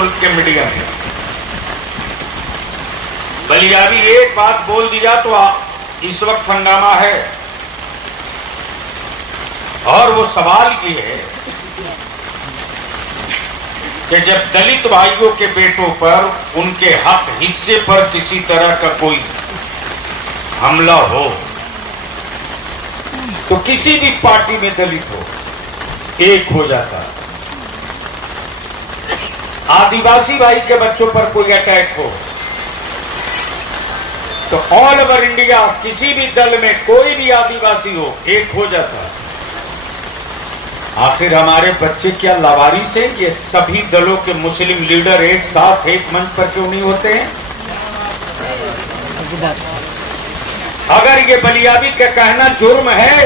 मुल्क के मीडिया में। बलियाबी एक बात बोल दिया तो इस वक्त हंगामा है। और वो सवाल ये है कि जब दलित भाइयों के बेटों पर, उनके हक हिस्से पर किसी तरह का कोई हमला हो तो किसी भी पार्टी में दलित हो एक हो जाता। आदिवासी भाई के बच्चों पर कोई अटैक हो तो ऑल ओवर इंडिया किसी भी दल में कोई भी आदिवासी हो एक हो जाता। आखिर हमारे बच्चे क्या लावारिस हैं? ये सभी दलों के मुस्लिम लीडर एक साथ एक मंच पर क्यों नहीं होते हैं? अगर ये बलियाबी का कहना जुर्म है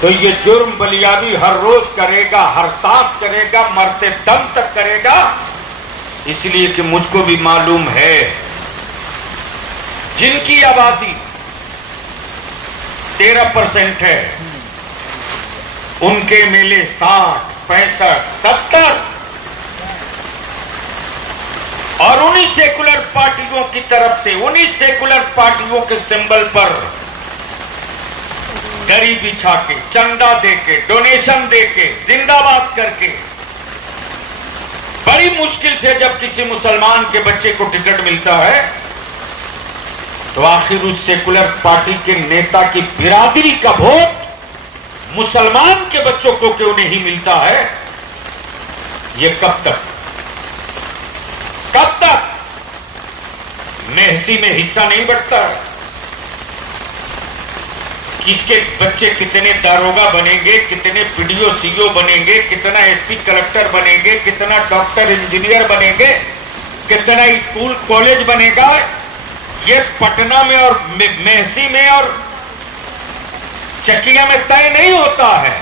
तो ये जुर्म बलियाबी हर रोज करेगा, हर सांस करेगा, मरते दम तक करेगा। इसलिए कि मुझको भी मालूम है जिनकी आबादी 13% है, उनके मेले 60, 65, 70 और उन्हीं सेकुलर पार्टियों की तरफ से, उन्हीं सेकुलर पार्टियों के सिंबल पर दरी बिछा के, चंदा देके, डोनेशन देके, जिंदाबाद करके बड़ी मुश्किल से जब किसी मुसलमान के बच्चे को टिकट मिलता है तो आखिर उस सेकुलर पार्टी के नेता की बिरादरी का वोट मुसलमान के बच्चों को क्यों नहीं मिलता है? ये कब तक मेहसी में हिस्सा नहीं बढ़ता? किसके बच्चे कितने दारोगा बनेंगे, कितने पीडीओ सीओ बनेंगे, कितना एसपी कलेक्टर बनेंगे, कितना डॉक्टर इंजीनियर बनेंगे, कितना स्कूल कॉलेज बनेगा, ये पटना में और मेहसी में और चकिया में तय नहीं होता है।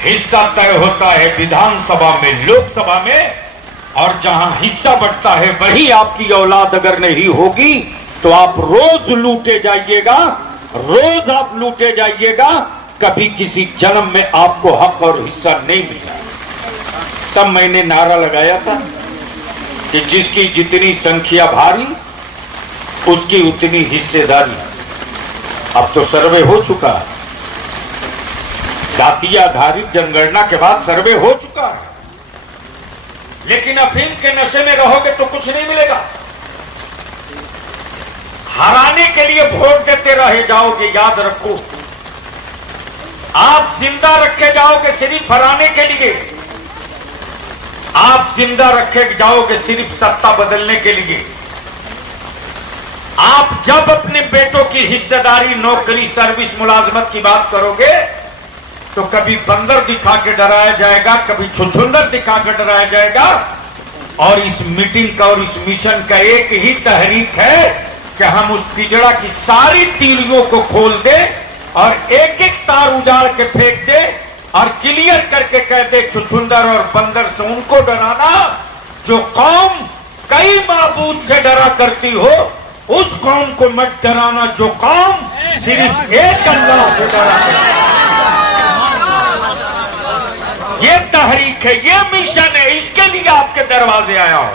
हिस्सा तय होता है विधानसभा में, लोकसभा में, और जहां हिस्सा बढ़ता है वही आपकी औलाद अगर नहीं होगी तो आप रोज लूटे जाइएगा, रोज आप लूटे जाइएगा। कभी किसी जन्म में आपको हक और हिस्सा नहीं मिला। तब मैंने नारा लगाया था कि जिसकी जितनी संख्या भारी उसकी उतनी हिस्सेदारी। अब तो सर्वे हो चुका है, जातीय आधारित जनगणना के बाद सर्वे हो चुका है, लेकिन अफीम के नशे में रहोगे तो कुछ नहीं मिलेगा। हराने के लिए वोट देते रहे जाओगे, याद रखो। आप जिंदा रखे जाओगे सिर्फ हराने के लिए, आप जिंदा रखे जाओगे सिर्फ सत्ता बदलने के लिए। आप जब अपने बेटों की हिस्सेदारी, नौकरी, सर्विस, मुलाजमत की बात करोगे तो कभी बंदर दिखा के डराया जाएगा, कभी छुछुंदर दिखा के डराया जाएगा। और इस मीटिंग का और इस मिशन का एक ही तहरीक है कि हम उस पिजड़ा की सारी तीलियों को खोल दें और एक एक तार उजाड़ के फेंक दे और क्लियर करके कह दे छुछुंदर और बंदर से उनको डराना जो कौम कई माबूद से डरा करती हो, उस कौम को मत डराना जो कौम सिर्फ एक अल्लाह से डरा करती है। ये तहरीक है, ये मिशन है, इसके लिए आपके दरवाजे आया हो,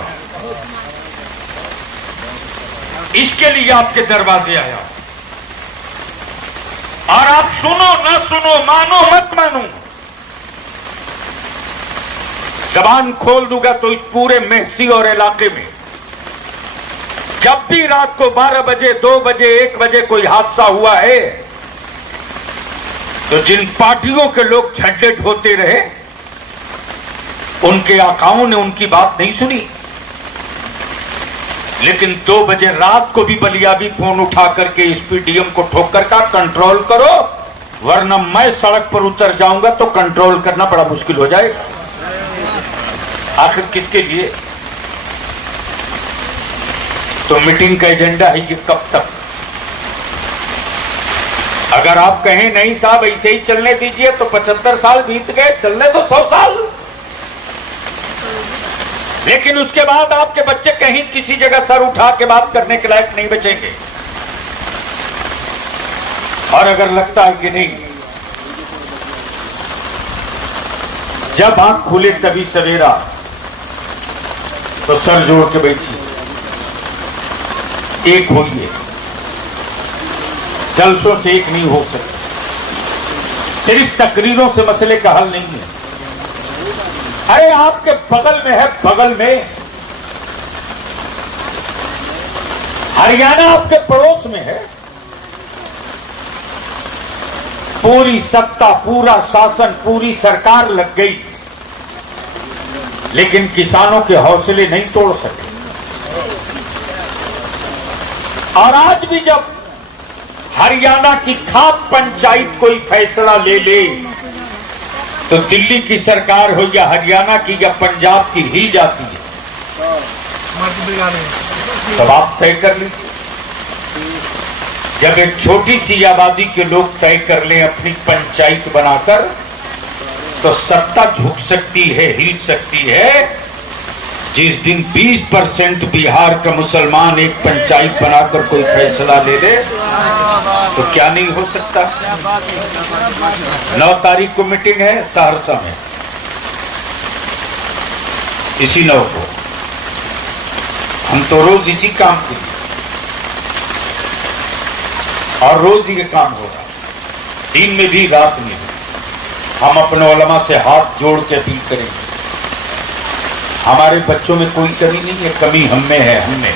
इसके लिए आपके दरवाजे आया। और आप सुनो न सुनो, मानो मत मानो, जबान खोल दूंगा तो इस पूरे मेहसी और इलाके में जब भी रात को 12 बजे, 2 बजे, 1 बजे कोई हादसा हुआ है तो जिन पार्टियों के लोग झंडे ढोते रहे उनके आकाओं ने उनकी बात नहीं सुनी। लेकिन 2 बजे रात को भी बलियाबी फोन उठा करके एसपीडीएम को ठोकर का कंट्रोल करो, वरना मैं सड़क पर उतर जाऊंगा तो कंट्रोल करना बड़ा मुश्किल हो जाएगा। आखिर किसके लिए? तो मीटिंग का एजेंडा है ये कब तक? अगर आप कहें नहीं साहब ऐसे ही चलने दीजिए तो 75 साल बीत गए, चलने तो 100 साल। लेकिन उसके बाद आपके बच्चे कहीं किसी जगह सर उठा के बात करने के लायक नहीं बचेंगे। और अगर लगता है कि नहीं जब आंख खुले तभी सवेरा, तो सर जोड़ के बैठिए, एक होइए। जलसों से एक नहीं हो सकता, सिर्फ तकरीरों से मसले का हल नहीं है। अरे आपके बगल में है, बगल में हरियाणा आपके पड़ोस में है, पूरी सत्ता, पूरा शासन, पूरी सरकार लग गई, लेकिन किसानों के हौसले नहीं तोड़ सके। और आज भी जब हरियाणा की खाप पंचायत कोई फैसला ले ले, तो दिल्ली की सरकार हो या हरियाणा की या पंजाब की ही जाती है। तब आप तय कर लीजिए। जब एक छोटी सी आबादी के लोग तय कर लें अपनी पंचायत बनाकर, तो सत्ता झुक सकती है, हिल सकती है। जिस दिन 20% बिहार का मुसलमान एक पंचायत बनाकर कोई फैसला ले ले, तो क्या नहीं हो सकता। 9 तारीख को मीटिंग है सहरसा में, इसी 9 को। हम तो रोज इसी काम के लिए, और रोज ये काम होगा, दिन में भी रात में भी। हम अपने उलमा से हाथ जोड़ के अपील करेंगे। हमारे बच्चों में कोई कमी नहीं है, कमी हम में है। हमने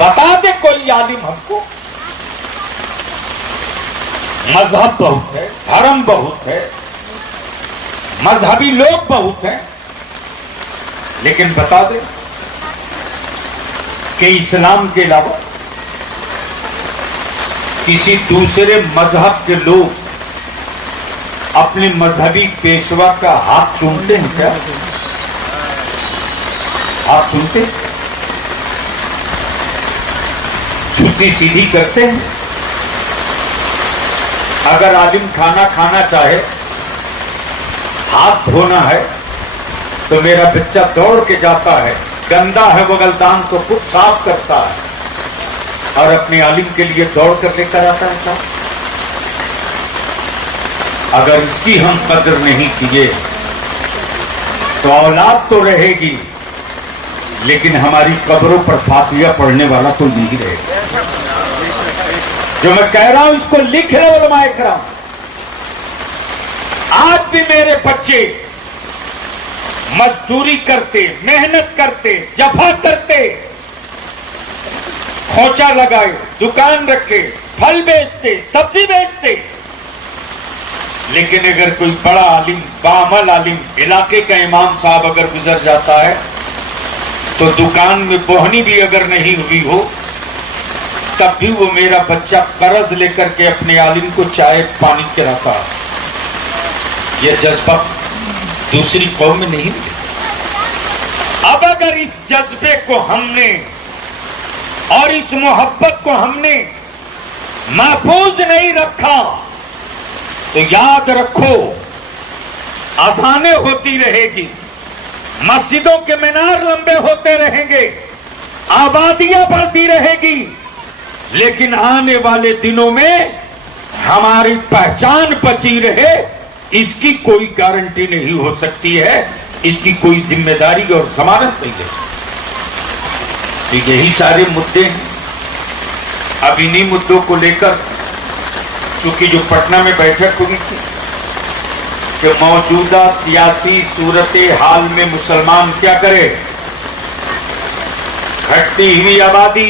बता दे कोई आलिम हमको। मजहब बहुत है, धर्म बहुत है, मजहबी लोग बहुत हैं, लेकिन बता दे कि इस्लाम के अलावा किसी दूसरे मजहब के लोग अपने मजहबी पेशवा का हाथ चूमते हैं क्या? हाथ चूमते, छुट्टी सीधी करते हैं। अगर आलिम खाना खाना चाहे, हाथ धोना है, तो मेरा बच्चा दौड़ के जाता है, गंदा है बगलदान तो खुद साफ करता है, और अपने आलिम के लिए दौड़ कर लेकर आता है साहब। अगर इसकी हम कदर नहीं किए, तो औलाद तो रहेगी, लेकिन हमारी कब्रों पर फातिहा पढ़ने वाला कोई नहीं रहेगा। जो मैं कह रहा हूं इसको लिख लो उलमाए किराम। आज भी मेरे बच्चे मजदूरी करते, मेहनत करते, जफा करते, खोचा लगाए, दुकान रखे, फल बेचते, सब्जी बेचते, लेकिन अगर कोई बड़ा आलिम, बामल आलिम, इलाके का इमाम साहब अगर गुजर जाता है, तो दुकान में बोहनी भी अगर नहीं हुई हो, तब भी वो मेरा बच्चा कर्ज लेकर के अपने आलिम को चाय पानी पिलाता है। यह जज्बा दूसरी कौम में नहीं मिलेगा। अब अगर इस जज्बे को हमने और इस मोहब्बत को हमने महफूज नहीं रखा, तो याद रखो, अज़ानें होती रहेगी, मस्जिदों के मीनार लंबे होते रहेंगे, आबादियां बढ़ती रहेगी, लेकिन आने वाले दिनों में हमारी पहचान बची रहे, इसकी कोई गारंटी नहीं हो सकती है, इसकी कोई जिम्मेदारी और जमानत नहीं है। तो यही सारे मुद्दे हैं। अब इन्हीं मुद्दों को लेकर, क्योंकि जो पटना में बैठक हुई थी कि मौजूदा सियासी सूरत हाल में मुसलमान क्या करे, घटती हुई आबादी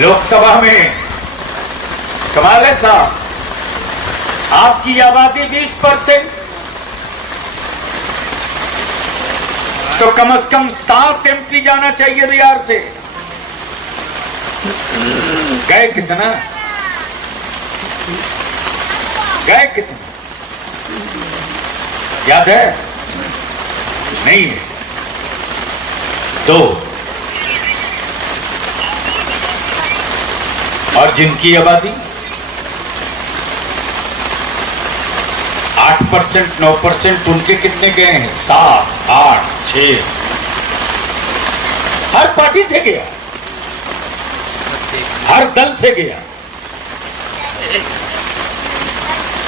लोकसभा में, कमाल है साहब, आपकी आबादी 20%, तो कम से कम 7 MP जाना चाहिए बिहार से। गए कितना? गए कितना याद है? नहीं है। 2। और जिनकी आबादी 8%, 9%, उनके कितने गए हैं? 7, 8, 6। हर पार्टी से गया, हर दल से गया।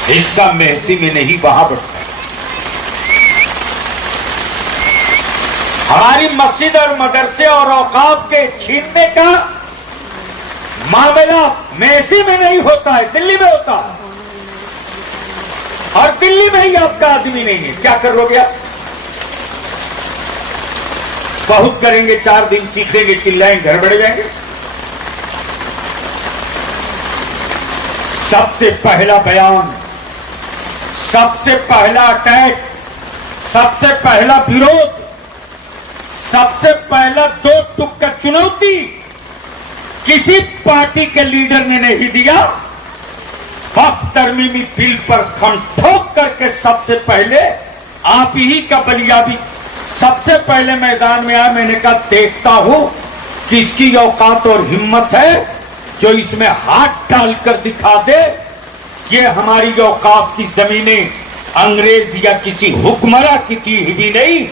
हिस्सा महसी में नहीं वहां बढ़ता है। हमारी मस्जिद और मदरसे और औकाफ के छीनने का मामला महसी में नहीं होता है, दिल्ली में होता है। और दिल्ली में ही आपका आदमी नहीं है, क्या करोगे आप? बहुत करेंगे, 4 दिन चीखेंगे, चिल्लाएंगे, घर बढ़ जाएंगे। सबसे पहला बयान, सबसे पहला अटैक, सबसे पहला विरोध, सबसे पहला 2 टुक का चुनौती किसी पार्टी के लीडर ने नहीं दिया। वक्फ तरमीमी बिल पर खम ठोक करके सबसे पहले आप ही का बलियाबी सबसे पहले मैदान में आया। मैंने कहा देखता हूं किसकी औकात और हिम्मत है जो इसमें हाथ डालकर दिखा दे कि हमारी औकात की जमीनें अंग्रेज या किसी हुक्मरान की दी हुई नहीं,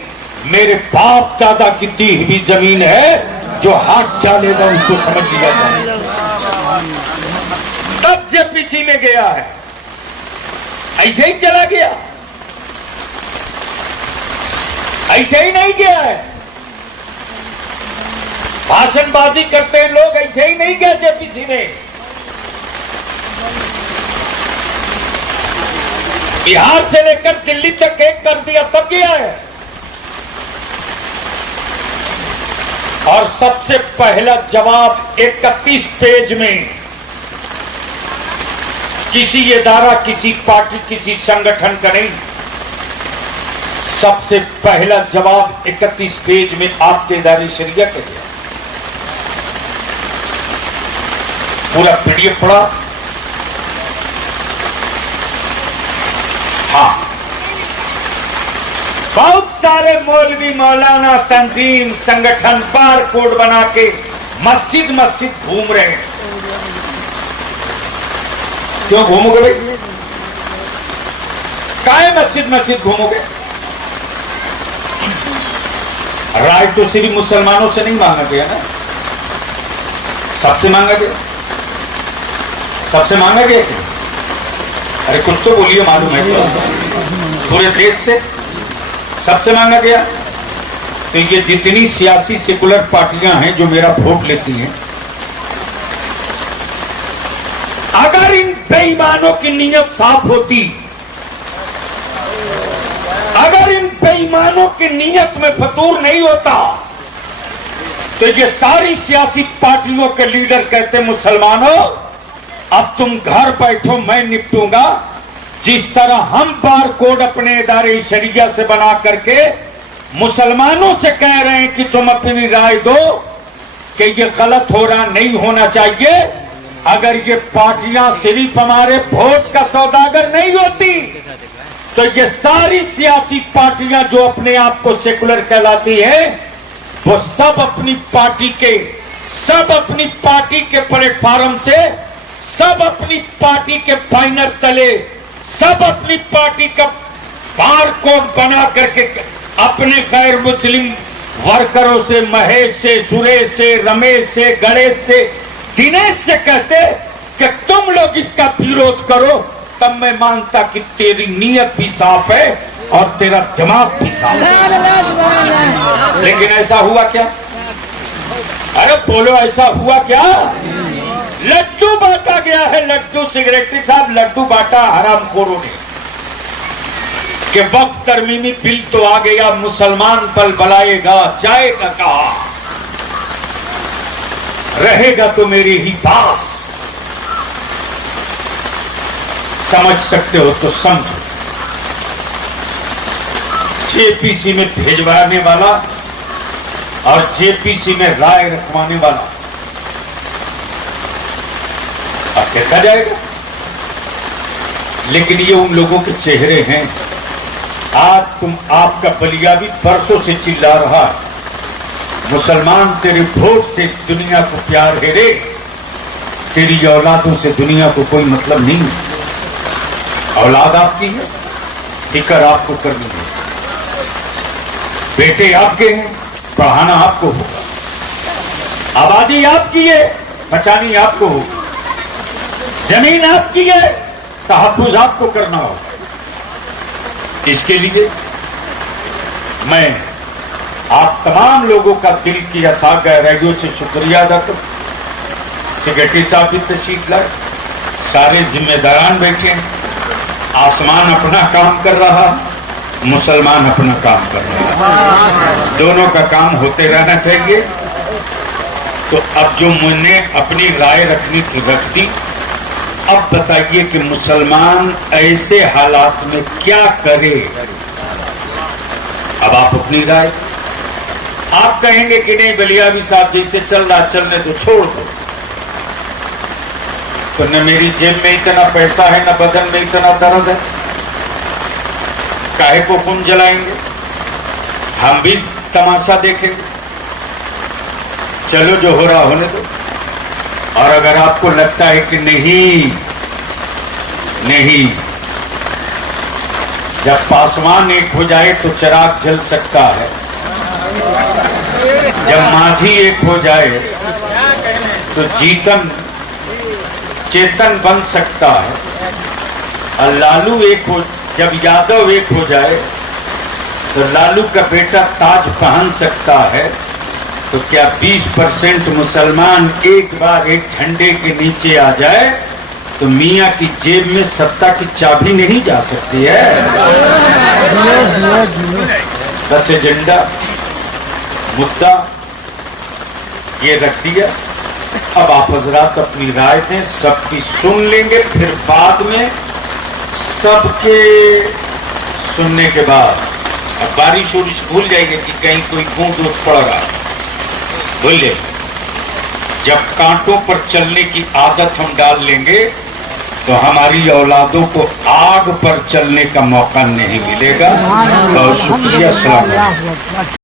मेरे बाप दादा की दी हुई जमीन है। जो हाथ डालेगा उसको समझ लिया जाए। तब जेपीसी में गया है, ऐसे ही चला गया, ऐसे ही नहीं गया है। भाषणबाजी करते हैं लोग, ऐसे ही नहीं गया जेपीसी में। बिहार से लेकर दिल्ली तक एक कर दिया तब गया है। और सबसे पहला जवाब 31 पेज में किसी इदारा, किसी पार्टी, किसी संगठन का नहीं, सबसे पहला जवाब 31 पेज में आपके इदारे शरिया का दिया। पूरा पीडीएफ पढ़ा। हाँ, बहुत सारे मौलवी, मौलाना, तंजीम, संगठन बार कोड बना के मस्जिद मस्जिद घूम रहे हैं। क्यों घूमोगे भाई? काहे मस्जिद मस्जिद घूमोगे? राय तो सिर्फ मुसलमानों से नहीं मांगा गया ना, सबसे मांगा गया, सबसे मांगा गया। अरे कुछ तो बोलिए, मालूम है क्या? पूरे देश से सबसे मांगा गया। तो ये जितनी सियासी सेकुलर पार्टियां हैं जो मेरा वोट लेती हैं, अगर इन बेईमानों की नीयत साफ होती, अगर इन बेईमानों की नीयत में फतूर नहीं होता, तो ये सारी सियासी पार्टियों के लीडर कहते मुसलमानों अब तुम घर बैठो, मैं निपटूंगा। जिस तरह हम बार कोड अपने इदारे शरिया से बना करके मुसलमानों से कह रहे हैं कि तुम अपनी राय दो कि ये गलत हो रहा, नहीं होना चाहिए। अगर ये पार्टियां सिर्फ हमारे वोट का सौदागर नहीं होती, तो ये सारी सियासी पार्टियां जो अपने आप को सेकुलर कहलाती है, वो सब अपनी पार्टी के प्लेटफार्म से, सब अपनी पार्टी के बैनर तले, सब अपनी पार्टी का बार कोड बना करके अपने गैर मुस्लिम वर्करों से, महेश से, सुरेश से, रमेश से, गणेश से, दिनेश से कहते कि तुम लोग इसका विरोध करो। तब मैं मानता कि तेरी नीयत भी साफ है और तेरा दिमाग भी साफ है। लेकिन ऐसा हुआ क्या? अरे बोलो, ऐसा हुआ क्या? लड्डू बांटा गया है, लड्डू। सेक्रेटरी साहब, लड्डू बांटा हरामखोरों ने कि वक्त तरमीमी बिल तो आ गया, मुसलमान पल बलाएगा, जाएगा कहां? रहेगा तो मेरे ही पास। समझ सकते हो तो समझो। जेपीसी में भेजवाने वाला और जेपीसी में राय रखवाने वाला, अब देखा जाएगा। लेकिन ये उन लोगों के चेहरे हैं। आज आपका बलिया भी बरसों से चिल्ला रहा है, मुसलमान तेरे वोट से दुनिया को प्यार है रे, तेरी औलादों से दुनिया को कोई मतलब नहीं है। औलाद आपकी है, फिक्र आपको करनी है, बेटे आपके हैं, पढ़ाना आपको होगा, आबादी आपकी है, बचानी आपको होगी, जमीन आपकी है, तहफ़्फ़ुज़ आपको करना होगा। इसके लिए मैं आप तमाम लोगों का दिल की अथाह गहराइयों से शुक्रिया अदा करता हूं। सेक्रेटरी साहब भी तशरीफ लाए, सारे जिम्मेदारान बैठे हैं, आसमान अपना काम कर रहा, मुसलमान अपना काम कर रहा है, दोनों का काम होते रहना चाहिए। तो अब जो मैंने अपनी राय रखनी थी रख दी। अब बताइए कि मुसलमान ऐसे हालात में क्या करे। अब आप अपनी राय, आप कहेंगे कि नहीं बलियावी साहब जैसे चल रहा चलने तो छोड़ दो, तो न मेरी जेब में इतना पैसा है न बदन में इतना दर्द है, काहे को खून जलाएंगे, हम भी तमाशा देखेंगे। चलो जो हो रहा होने दो। और अगर आपको लगता है कि नहीं, जब पासवान एक हो जाए तो चिराग जल सकता है, जब माझी एक हो जाए तो चेतन बन सकता है, और लालू जब यादव एक हो जाए तो लालू का बेटा ताज पहन सकता है। तो क्या 20% मुसलमान एक बार एक झंडे के नीचे आ जाए तो मियां की जेब में सत्ता की चाबी नहीं जा सकती है। बस एजेंडा मुद्दा ये रख दिया। अब आप हजरात अपनी राय दें, सबकी सुन लेंगे, फिर बाद में सबके सुनने के बाद अब बारिश उरिश भूल जाएगी कि कहीं कोई बूंद उठ पड़ रहा, बोलिए। जब कांटों पर चलने की आदत हम डाल लेंगे तो हमारी औलादों को आग पर चलने का मौका नहीं मिलेगा। बहुत शुक्रिया। अस्सलाम वालेकुम।